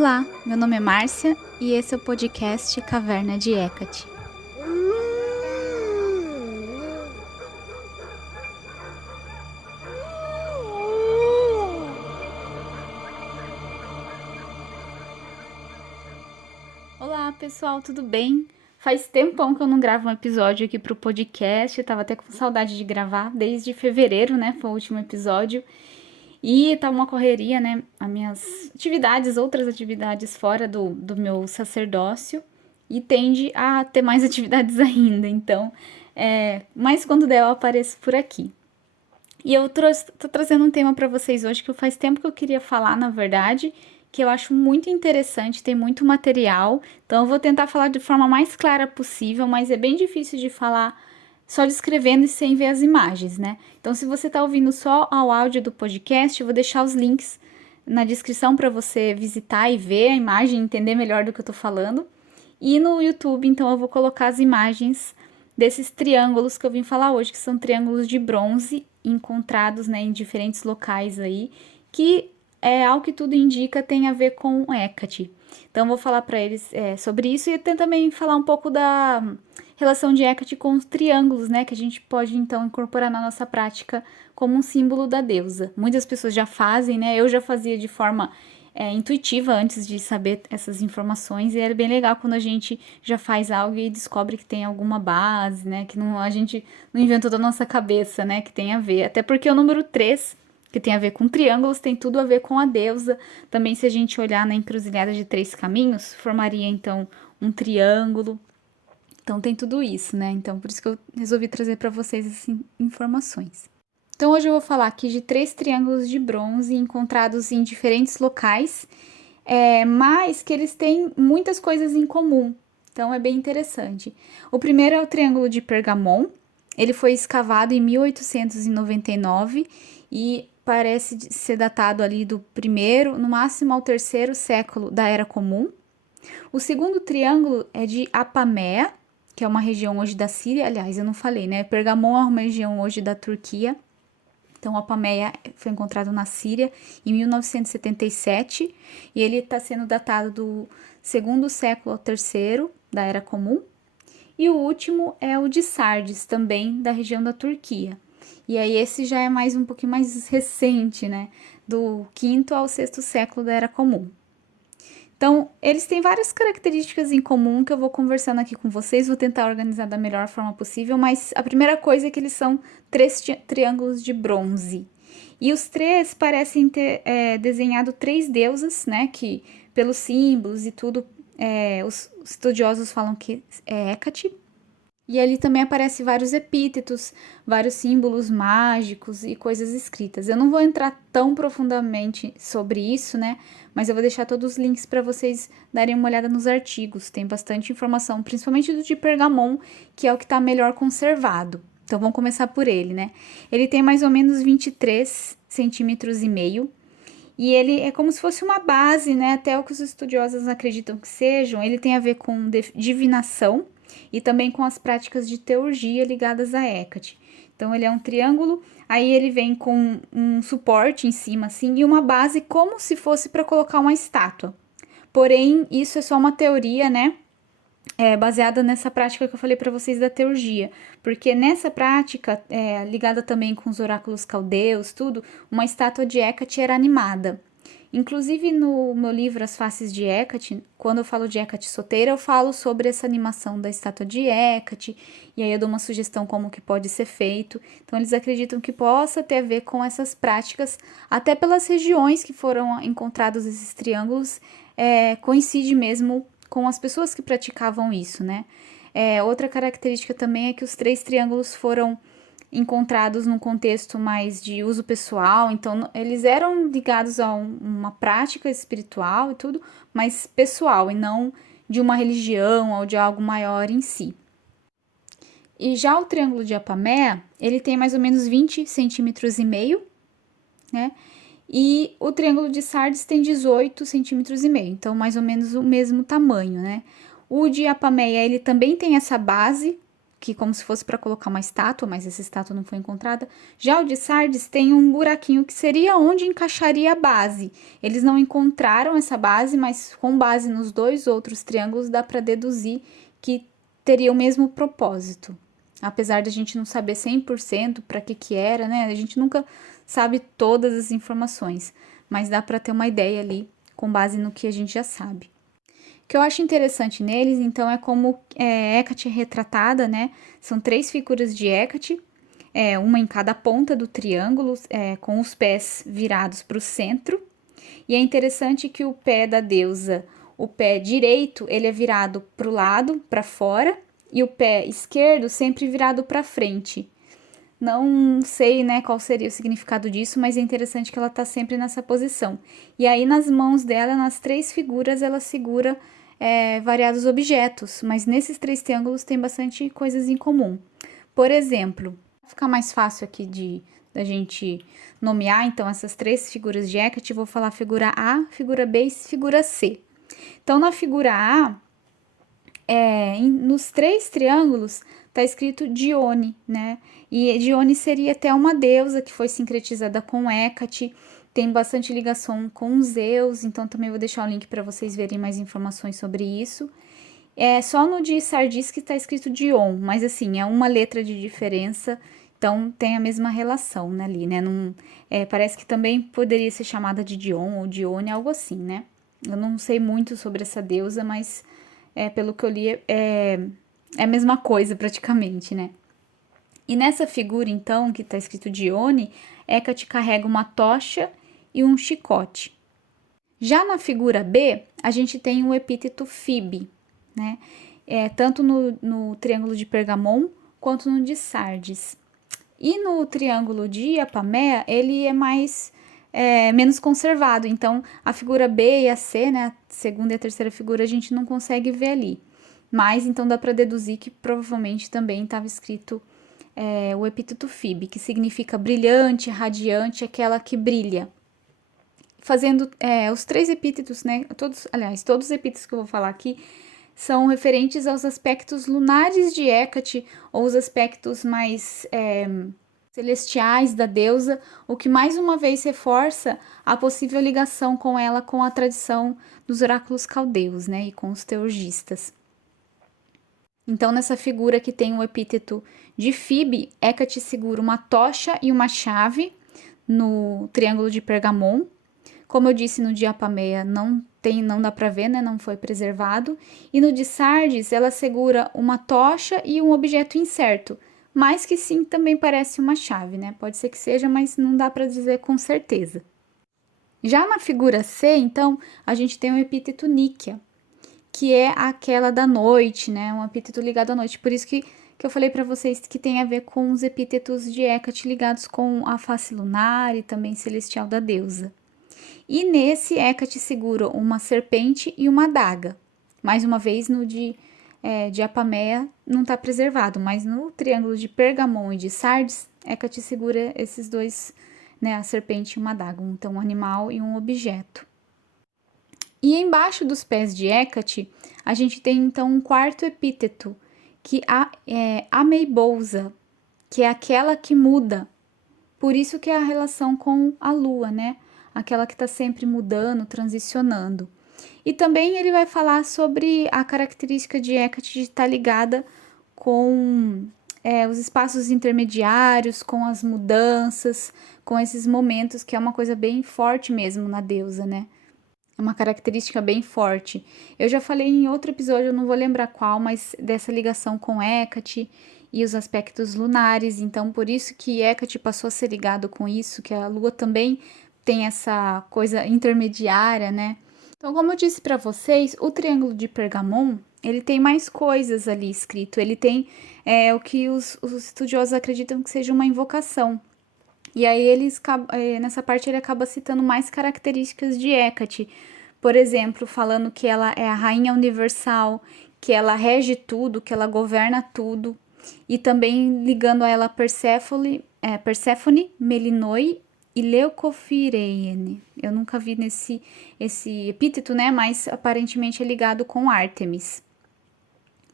Olá, meu nome é Márcia e esse é o podcast Caverna de Hecate. Olá pessoal, tudo bem? Faz tempão que eu não gravo um episódio aqui pro podcast, eu tava até com saudade de gravar, desde fevereiro, né, foi o último episódio. E tá uma correria, né, as minhas atividades, outras atividades fora do meu sacerdócio, e tende a ter mais atividades ainda, então, mas quando der eu apareço por aqui. E eu tô trazendo um tema para vocês hoje que faz tempo que eu queria falar, na verdade, que eu acho muito interessante, tem muito material, então eu vou tentar falar de forma mais clara possível, mas é bem difícil de falar só descrevendo e sem ver as imagens, né? Então, se você tá ouvindo só ao áudio do podcast, eu vou deixar os links na descrição para você visitar e ver a imagem, entender melhor do que eu tô falando. E no YouTube, então, eu vou colocar as imagens desses triângulos que eu vim falar hoje, que são triângulos de bronze encontrados, né, em diferentes locais aí, que ao que tudo indica tem a ver com Hecate. Então, eu vou falar para eles sobre isso e também falar um pouco da relação de Hecate com os triângulos, né, que a gente pode então incorporar na nossa prática como um símbolo da deusa. Muitas pessoas já fazem, né, eu já fazia de forma intuitiva antes de saber essas informações, e era bem legal quando a gente já faz algo e descobre que tem alguma base, né, que não, a gente não inventou da nossa cabeça, né, que tem a ver, até porque o número 3, que tem a ver com triângulos, tem tudo a ver com a deusa. Também, se a gente olhar na encruzilhada de 3 caminhos, formaria então um triângulo. Então tem tudo isso, né? Então por isso que eu resolvi trazer para vocês essas informações. Então hoje eu vou falar aqui de 3 triângulos de bronze encontrados em diferentes locais, mas que eles têm muitas coisas em comum. Então é bem interessante. O primeiro é o Triângulo de Pergamon. Ele foi escavado em 1899 e parece ser datado ali do primeiro, no máximo ao terceiro século da Era Comum. O segundo triângulo é de Apamea, que é uma região hoje da Síria. Aliás, eu não falei, né? Pergamon é uma região hoje da Turquia. Então, Apamea foi encontrado na Síria em 1977 e ele está sendo datado do segundo século ao terceiro da Era Comum. E o último é o de Sardes, também da região da Turquia. E aí esse já é mais um pouquinho mais recente, né? Do quinto ao sexto século da Era Comum. Então, eles têm várias características em comum que eu vou conversando aqui com vocês, vou tentar organizar da melhor forma possível, mas a primeira coisa é que eles são 3 triângulos de bronze. E os 3 parecem ter desenhado 3 deusas, né, que pelos símbolos e tudo, os estudiosos falam que é Hecate. E ali também aparecem vários epítetos, vários símbolos mágicos e coisas escritas. Eu não vou entrar tão profundamente sobre isso, né? Mas eu vou deixar todos os links para vocês darem uma olhada nos artigos. Tem bastante informação, principalmente do de Pergamon, que é o que está melhor conservado. Então vamos começar por ele, né? Ele tem mais ou menos 23 centímetros e meio. E ele é como se fosse uma base, né? Até o que os estudiosos acreditam que sejam. Ele tem a ver com divinação e também com as práticas de teurgia ligadas a Hecate. Então, ele é um triângulo, aí ele vem com um suporte em cima, assim, e uma base como se fosse para colocar uma estátua. Porém, isso é só uma teoria, né? Baseada nessa prática que eu falei para vocês da teurgia, porque nessa prática, ligada também com os oráculos caldeus, tudo, uma estátua de Hecate era animada. Inclusive no meu livro As Faces de Hecate, quando eu falo de Hecate solteira, eu falo sobre essa animação da estátua de Hecate, e aí eu dou uma sugestão como que pode ser feito. Então eles acreditam que possa ter a ver com essas práticas, até pelas regiões que foram encontrados esses triângulos, coincide mesmo com as pessoas que praticavam isso, né? Outra característica também é que os 3 triângulos foram encontrados num contexto mais de uso pessoal, então eles eram ligados a uma prática espiritual e tudo, mas pessoal e não de uma religião ou de algo maior em si. E já o triângulo de Apamea, ele tem mais ou menos 20 centímetros e meio, né? E o triângulo de Sardes tem 18 centímetros e meio, então mais ou menos o mesmo tamanho, né? O de Apamea, ele também tem essa base, que como se fosse para colocar uma estátua, mas essa estátua não foi encontrada. Já o de Sardes tem um buraquinho que seria onde encaixaria a base. Eles não encontraram essa base, mas com base nos dois outros triângulos dá para deduzir que teria o mesmo propósito. Apesar de a gente não saber 100% para que era, né? A gente nunca sabe todas as informações, mas dá para ter uma ideia ali com base no que a gente já sabe. O que eu acho interessante neles, então, é como Hecate é retratada, né? São 3 figuras de Hecate, uma em cada ponta do triângulo, com os pés virados para o centro. E é interessante que o pé da deusa, o pé direito, ele é virado para o lado, para fora, e o pé esquerdo sempre virado para frente. Não sei, né, qual seria o significado disso, mas é interessante que ela tá sempre nessa posição. E aí, nas mãos dela, nas 3 figuras, ela segura variados objetos, mas nesses 3 triângulos tem bastante coisas em comum. Por exemplo, para ficar mais fácil aqui da gente nomear, então, essas 3 figuras de Hecate, vou falar figura A, figura B e figura C. Então, na figura A, nos 3 triângulos tá escrito Dione, né? E Dione seria até uma deusa que foi sincretizada com Hecate, tem bastante ligação com Zeus, então também vou deixar o link para vocês verem mais informações sobre isso. Só no de Sardis que tá escrito Dion, mas assim, é uma letra de diferença, então tem a mesma relação, né, ali, né? Não, parece que também poderia ser chamada de Dion ou Dione, algo assim, né? Eu não sei muito sobre essa deusa, mas pelo que eu li, é a mesma coisa praticamente, né? E nessa figura, então, que tá escrito Dione, Hecate carrega uma tocha e um chicote. Já na figura B, a gente tem o epíteto Fibe, né? Tanto no triângulo de Pergamon quanto no de Sardes. E no triângulo de Apamea, ele é menos conservado. Então, a figura B e a C, né, a segunda e a terceira figura, a gente não consegue ver ali. Mas, então, dá para deduzir que provavelmente também estava escrito o epíteto Fibe, que significa brilhante, radiante, aquela que brilha. Fazendo os 3 epítetos, né, todos os epítetos que eu vou falar aqui são referentes aos aspectos lunares de Hecate, ou os aspectos mais celestiais da deusa, o que mais uma vez reforça a possível ligação com ela com a tradição dos oráculos caldeus, né, e com os teurgistas. Então, nessa figura que tem o epíteto de Fibe, Hecate segura uma tocha e uma chave no triângulo de Pergamon. Como eu disse, no de Apameia não dá para ver, né? Não foi preservado. E no de Sardes, ela segura uma tocha e um objeto incerto, mas que sim também parece uma chave, né? Pode ser que seja, mas não dá para dizer com certeza. Já na figura C, então, a gente tem o epíteto Níquia, que é aquela da noite, né? Um epíteto ligado à noite. Por isso que eu falei para vocês que tem a ver com os epítetos de Hecate ligados com a face lunar e também celestial da deusa. E nesse, Hecate segura uma serpente e uma adaga. Mais uma vez, no de Apameia não está preservado, mas no triângulo de Pergamon e de Sardes, Hecate segura esses dois, né? A serpente e uma adaga, então um animal e um objeto. E embaixo dos pés de Hecate, a gente tem então um quarto epíteto, que é Ameibosa, que é aquela que muda. Por isso que é a relação com a lua, né? Aquela que está sempre mudando, transicionando. E também ele vai falar sobre a característica de Hecate de estar ligada com os espaços intermediários, com as mudanças, com esses momentos, que é uma coisa bem forte mesmo na deusa, né? É uma característica bem forte. Eu já falei em outro episódio, eu não vou lembrar qual, mas dessa ligação com Hecate e os aspectos lunares. Então, por isso que Hecate passou a ser ligado com isso, que a lua também tem essa coisa intermediária, né? Então, como eu disse para vocês, o triângulo de Pergamon, ele tem mais coisas ali escrito. Ele tem o que os estudiosos acreditam que seja uma invocação. E aí nessa parte ele acaba citando mais características de Hecate. Por exemplo, falando que ela é a rainha universal, que ela rege tudo, que ela governa tudo. E também ligando a ela Perséfone, Melinoi e Leucofireene. Eu nunca vi esse epíteto, né? Mas aparentemente é ligado com Ártemis.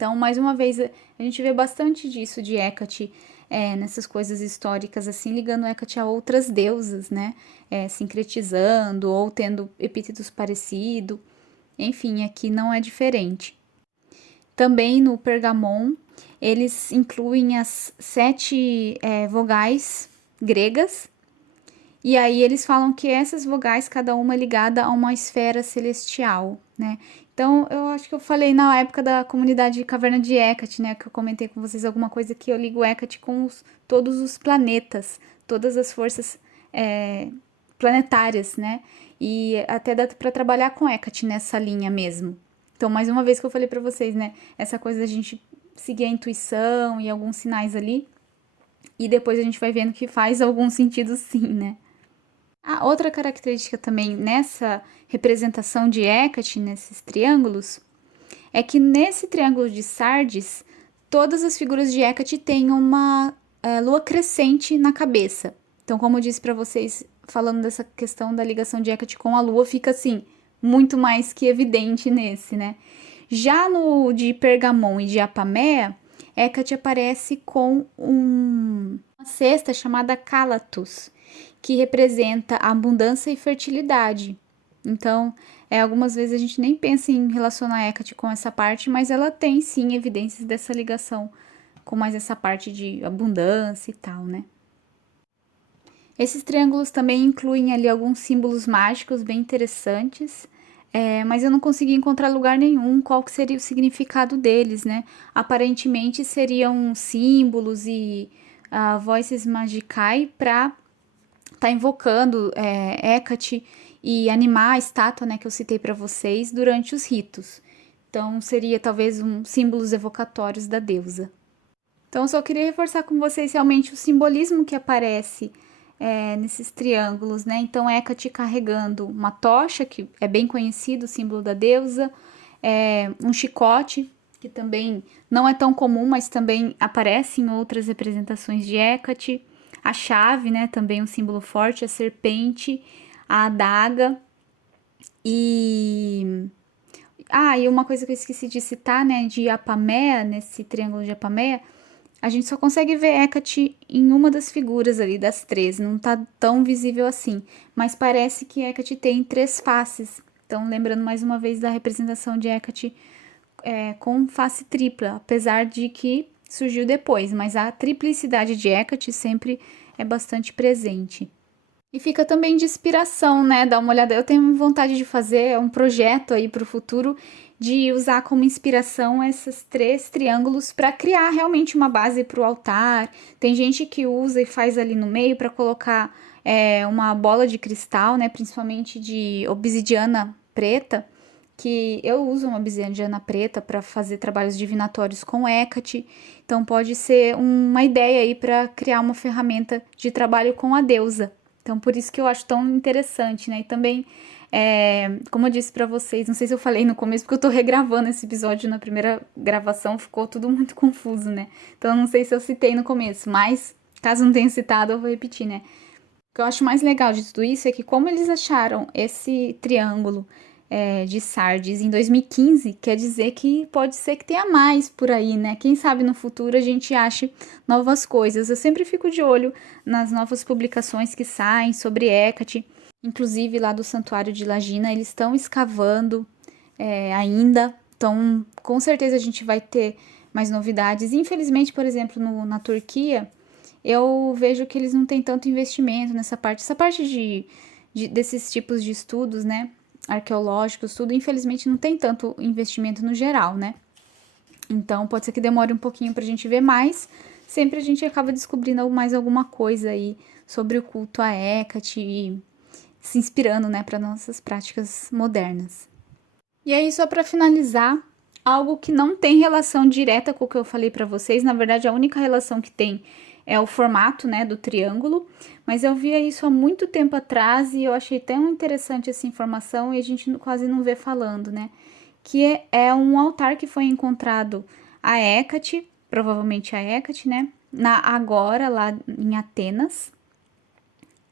Então, mais uma vez, a gente vê bastante disso de Hecate nessas coisas históricas, assim, ligando Hecate a outras deusas, né? Sincretizando ou tendo epítetos parecidos. Enfim, aqui não é diferente. Também no Pergamon, eles incluem as 7 vogais gregas. E aí eles falam que essas vogais, cada uma é ligada a uma esfera celestial, né? Então, eu acho que eu falei na época da comunidade Caverna de Hecate, né? Que eu comentei com vocês alguma coisa que eu ligo Hecate com todos os planetas, todas as forças planetárias, né? E até dá para trabalhar com Hecate nessa linha mesmo. Então, mais uma vez que eu falei para vocês, né? Essa coisa da gente seguir a intuição e alguns sinais ali. E depois a gente vai vendo que faz algum sentido sim, né? A outra característica também nessa representação de Hecate, nesses triângulos, é que nesse triângulo de Sardes, todas as figuras de Hecate têm uma lua crescente na cabeça. Então, como eu disse para vocês, falando dessa questão da ligação de Hecate com a lua, fica assim, muito mais que evidente nesse, né? Já no de Pergamon e de Apamea, Hecate aparece com uma cesta chamada Calatus, que representa a abundância e fertilidade. Então, algumas vezes a gente nem pensa em relacionar Hecate com essa parte, mas ela tem sim evidências dessa ligação com mais essa parte de abundância e tal, né? Esses triângulos também incluem ali alguns símbolos mágicos bem interessantes, mas eu não consegui encontrar lugar nenhum qual que seria o significado deles, né? Aparentemente seriam símbolos e voices magicae para tá invocando Hecate e animar a estátua, né, que eu citei para vocês durante os ritos. Então seria talvez símbolos evocatórios da deusa. Então eu só queria reforçar com vocês realmente o simbolismo que aparece nesses triângulos, né? Então Hecate carregando uma tocha, que é bem conhecido, o símbolo da deusa, um chicote, que também não é tão comum, mas também aparece em outras representações de Hecate. A chave, né, também um símbolo forte, a serpente, a adaga e uma coisa que eu esqueci de citar, né, de Apamea, nesse triângulo de Apamea, a gente só consegue ver Hecate em uma das figuras ali, das 3, não tá tão visível assim, mas parece que Hecate tem 3 faces. Então, lembrando mais uma vez da representação de Hecate com face tripla, apesar de que surgiu depois, mas a triplicidade de Hecate sempre é bastante presente. E fica também de inspiração, né? Dá uma olhada. Eu tenho vontade de fazer um projeto aí para o futuro de usar como inspiração esses 3 triângulos para criar realmente uma base para o altar. Tem gente que usa e faz ali no meio para colocar uma bola de cristal, né? Principalmente de obsidiana preta, que eu uso uma obsidiana preta para fazer trabalhos divinatórios com Hecate. Então pode ser uma ideia aí para criar uma ferramenta de trabalho com a deusa. Então por isso que eu acho tão interessante, né? E também, como eu disse para vocês, não sei se eu falei no começo, porque eu tô regravando esse episódio na primeira gravação, ficou tudo muito confuso, né? Então não sei se eu citei no começo, mas caso não tenha citado, eu vou repetir, né? O que eu acho mais legal de tudo isso é que como eles acharam esse triângulo de Sardes em 2015, quer dizer que pode ser que tenha mais por aí, né? Quem sabe no futuro a gente ache novas coisas. Eu sempre fico de olho nas novas publicações que saem sobre Hecate, inclusive lá do Santuário de Lagina, eles estão escavando ainda, então com certeza a gente vai ter mais novidades. Infelizmente, por exemplo, na Turquia, eu vejo que eles não têm tanto investimento nessa parte. Essa parte desses tipos de estudos, né? Arqueológicos, tudo, infelizmente não tem tanto investimento no geral, né? Então pode ser que demore um pouquinho pra gente ver mais. Sempre a gente acaba descobrindo mais alguma coisa aí sobre o culto a Hecate e se inspirando, né, para nossas práticas modernas. E aí, só para finalizar, algo que não tem relação direta com o que eu falei para vocês, na verdade a única relação que tem é o formato, né, do triângulo, mas eu via isso há muito tempo atrás e eu achei tão interessante essa informação e a gente quase não vê falando, né, que é um altar que foi encontrado a Hecate, provavelmente a Hecate, né, na Agora, lá em Atenas,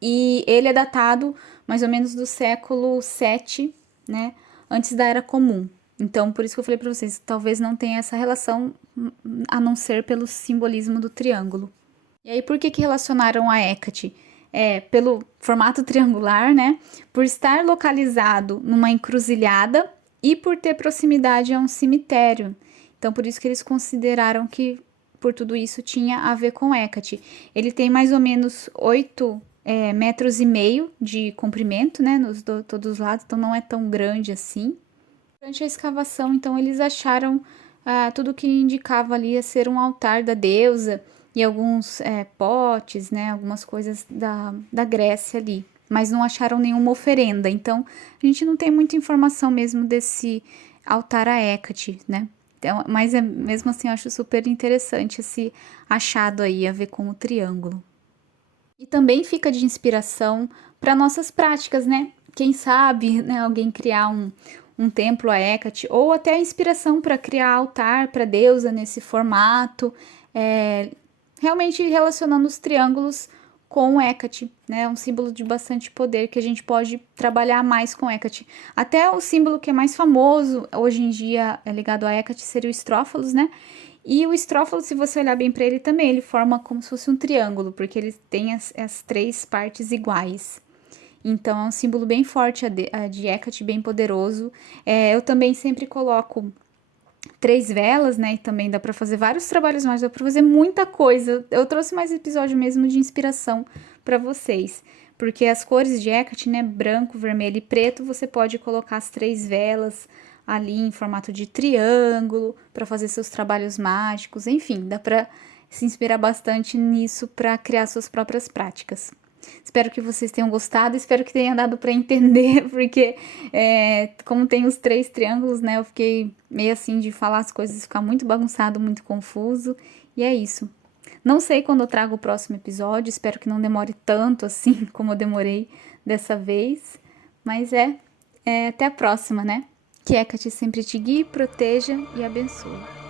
e ele é datado mais ou menos do século 7, né, antes da Era Comum. Então, por isso que eu falei para vocês, talvez não tenha essa relação, a não ser pelo simbolismo do triângulo. E aí, por que que relacionaram a Hecate? Pelo formato triangular, né? Por estar localizado numa encruzilhada e por ter proximidade a um cemitério. Então, por isso que eles consideraram que, por tudo isso, tinha a ver com Hecate. Ele tem mais ou menos 8 metros e meio de comprimento, né? Todos os lados, então não é tão grande assim. Durante a escavação, então, eles acharam tudo que indicava ali a ser um altar da deusa e alguns potes, né, algumas coisas da Grécia ali. Mas não acharam nenhuma oferenda, então a gente não tem muita informação mesmo desse altar a Hecate, né? Então, mas mesmo assim eu acho super interessante esse achado aí a ver com o triângulo. E também fica de inspiração para nossas práticas, né? Quem sabe, né, alguém criar um templo a Hecate, ou até a inspiração para criar altar para deusa nesse formato, realmente relacionando os triângulos com Hecate, né? Um símbolo de bastante poder que a gente pode trabalhar mais com Hecate. Até o símbolo que é mais famoso hoje em dia ligado a Hecate seria o estrófalos, né? E o estrófalo, se você olhar bem para ele também, ele forma como se fosse um triângulo, porque ele tem as 3 partes iguais. Então, é um símbolo bem forte, a de Hecate, bem poderoso. Eu também sempre coloco 3 velas, né? E também dá para fazer vários trabalhos mais, dá para fazer muita coisa. Eu trouxe mais episódio mesmo de inspiração para vocês. Porque as cores de Hecate, né? Branco, vermelho e preto, você pode colocar as 3 velas ali em formato de triângulo para fazer seus trabalhos mágicos. Enfim, dá para se inspirar bastante nisso para criar suas próprias práticas. Espero que vocês tenham gostado, espero que tenha dado para entender, porque como tem os 3 triângulos, né, eu fiquei meio assim de falar as coisas, ficar muito bagunçado, muito confuso, e é isso. Não sei quando eu trago o próximo episódio, espero que não demore tanto assim como eu demorei dessa vez, mas até a próxima, né? Que Hecate sempre te guie, proteja e abençoe.